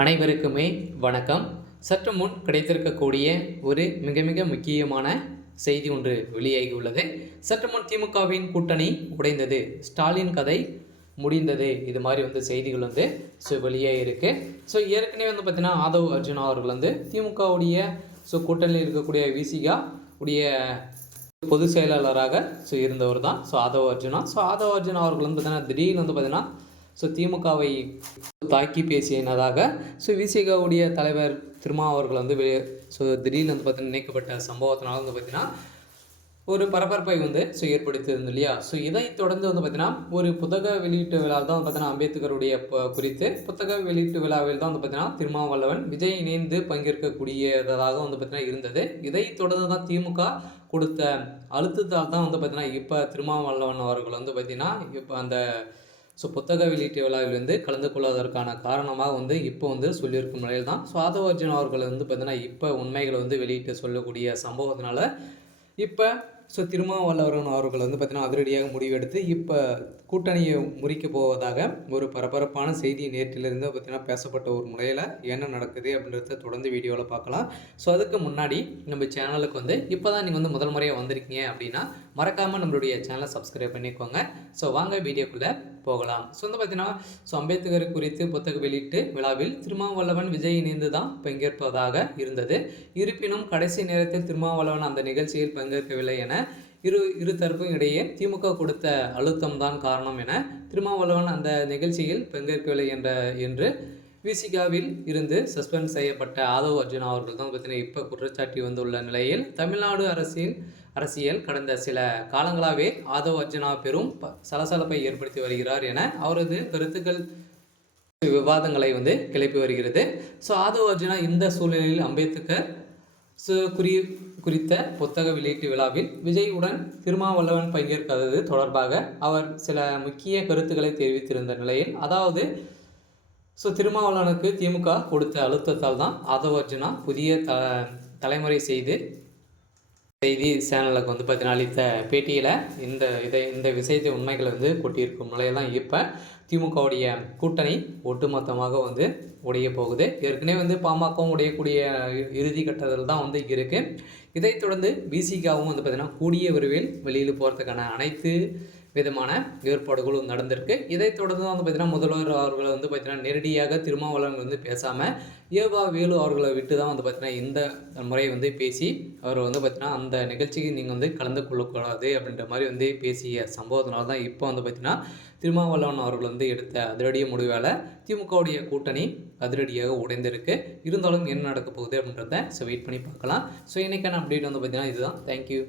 அனைவருக்குமே வணக்கம். சற்று முன் கிடைத்திருக்கக்கூடிய ஒரு மிக மிக முக்கியமான செய்தி ஒன்று வெளியாகியுள்ளது. சற்று முன் திமுகவின் கூட்டணி உடைந்தது, ஸ்டாலின் கதை முடிந்தது, இது மாதிரி செய்திகள் வெளியாகிருக்கு. ஏற்கனவே பார்த்தீங்கன்னா ஆதவ் அர்ஜுனா அவர்கள் திமுகவுடைய கூட்டணியில் இருக்கக்கூடிய விசிகா உடைய பொதுச் செயலாளராக இருந்தவர் தான் ஆதவ் அர்ஜுனா. ஆதவ் அர்ஜுனா அவர்கள் பார்த்தீங்கன்னா திடீர்னு பார்த்தீங்கன்னா திமுகவை தாக்கி பேசியதாக விசிகாவுடைய தலைவர் திருமாவர்கள் திடீர்னு பார்த்தீங்கன்னா நினைக்கப்பட்ட சம்பவத்தினால பார்த்தீங்கன்னா ஒரு பரபரப்பை ஏற்படுத்தியிருந்தது இல்லையா. இதை தொடர்ந்து பார்த்தீங்கன்னா ஒரு புத்தக வெளியீட்டு விழா தான் பார்த்தீங்கன்னா அம்பேத்கருடைய குறித்து புத்தக வெளியீட்டு விழாவில் தான் பார்த்தீங்கன்னா திருமாவளவன் விஜய் இணைந்து பங்கேற்கக்கூடியதாக பார்த்தீங்கன்னா இருந்தது. இதை தொடர்ந்து தான் திமுக கொடுத்த அழுத்தத்தால் தான் பார்த்தீங்கன்னா இப்போ திருமாவளவன் அவர்கள் பார்த்தீங்கன்னா இப்போ அந்த புத்தக வெளியீட்டு விழாவில் கலந்து கொள்வதற்கான காரணமாக இப்போ சொல்லியிருக்கும் நிலையில் தான் ஆதவ் அர்ஜுன் அவர்கள் பார்த்தீங்கன்னா இப்போ உண்மைகளை வெளியிட்டு சொல்லக்கூடிய சம்பவத்தினால இப்போ திருமாவளவன் அவர்கள் பார்த்தீங்கன்னா அதிரடியாக முடிவெடுத்து இப்போ கூட்டணியை முறிக்க போவதாக ஒரு பரபரப்பான செய்தி நேற்றிலிருந்து பார்த்தீங்கன்னா பேசப்பட்ட ஒரு முறையில் என்ன நடக்குது அப்படின்றத தொடர்ந்து வீடியோவில் பார்க்கலாம். அதுக்கு முன்னாடி நம்ம சேனலுக்கு இப்போ தான் நீங்கள் முதல் முறையாக வந்திருக்கீங்க அப்படின்னா மறக்காமல் நம்மளுடைய சேனலை சப்ஸ்கிரைப் பண்ணிக்கோங்க. வாங்க வீடியோக்குள்ளே போகலாம். பார்த்தீங்கன்னா அம்பேத்கர் குறித்து புத்தக வெளியீட்டு விழாவில் திருமாவளவன் விஜய் இணைந்து தான் பங்கேற்பதாக இருந்தது. இருப்பினும் கடைசி நேரத்தில் திருமாவளவன் அந்த நிகழ்ச்சியில் பங்கேற்கவில்லை என இரு தரப்பும் இடையே திமுக கொடுத்த அழுத்தம் தான் காரணம் என திருமாவளவன் அந்த நிகழ்ச்சியில் பங்கேற்கவில்லை என்று விசிகாவில் இருந்து சஸ்பெண்ட் செய்யப்பட்ட ஆதவ் அர்ஜுனா அவர்கள் தான் பார்த்தீங்கன்னா இப்போ குற்றச்சாட்டி வந்துள்ள நிலையில் தமிழ்நாடு அரசியல் கடந்த சில காலங்களாகவே ஆதவ் அர்ஜுனா பெரும் சலசலப்பை ஏற்படுத்தி வருகிறார் என அவரது கருத்துக்கள் விவாதங்களை கிளப்பி வருகிறது. ஆதவ் அர்ஜுனா இந்த சூழ்நிலையில் அம்பேத்கர் குறித்த புத்தக வெளியீட்டு விழாவில் விஜயுடன் திருமாவளவன் பங்கேற்காதது தொடர்பாக அவர் சில முக்கிய கருத்துக்களை தெரிவித்திருந்த நிலையில், அதாவது திருமாவளவனுக்கு திமுக கொடுத்த அழுத்தத்தால் தான் ஆதவ் அர்ஜுனா புதிய தலைமுறை செய்தி சேனலுக்கு பார்த்தீங்கன்னா அளித்த பேட்டியில் இந்த விஷயத்தை உண்மைகளை கொட்டியிருக்கும் நிலையில் தான் இப்போ திமுகவுடைய கூட்டணி ஒட்டுமொத்தமாக உடைய போகுது. ஏற்கனவே பாமகவும் உடையக்கூடிய இறுதி கட்டத்தில் தான் இருக்குது. இதைத் தொடர்ந்து விசிகாவும் பார்த்தீங்கன்னா கூடிய விரைவில் வெளியில் போகிறதுக்கான அனைத்து விதமான ஏற்பாடுகளும் நடந்திருக்கு. இதைத் தொடர்ந்து தான் பார்த்தீங்கன்னா முதல்வர் அவர்களை பார்த்தீங்கன்னா நேரடியாக திருமாவளவன் பேசாமல் ஏவா வேலு அவர்களை விட்டு தான் பார்த்தீங்கன்னா இந்த முறை பேசி அவர் பார்த்தீங்கன்னா அந்த நிகழ்ச்சிக்கு நீங்கள் கலந்து கொள்ளக்கூடாது அப்படின்ற மாதிரி பேசிய சம்பவத்தினால தான் இப்போ பார்த்தீங்கன்னா திருமாவளவன் அவர்கள் எடுத்த அதிரடிய முடிவால் திமுகவுடைய கூட்டணி அதிரடியாக உடைந்திருக்கு. இருந்தாலும் என்ன நடக்க போகுது அப்படின்றத வெயிட் பண்ணி பார்க்கலாம். இன்றைக்கான அப்டேட் பார்த்தீங்கன்னா இதுதான். தேங்க்யூ.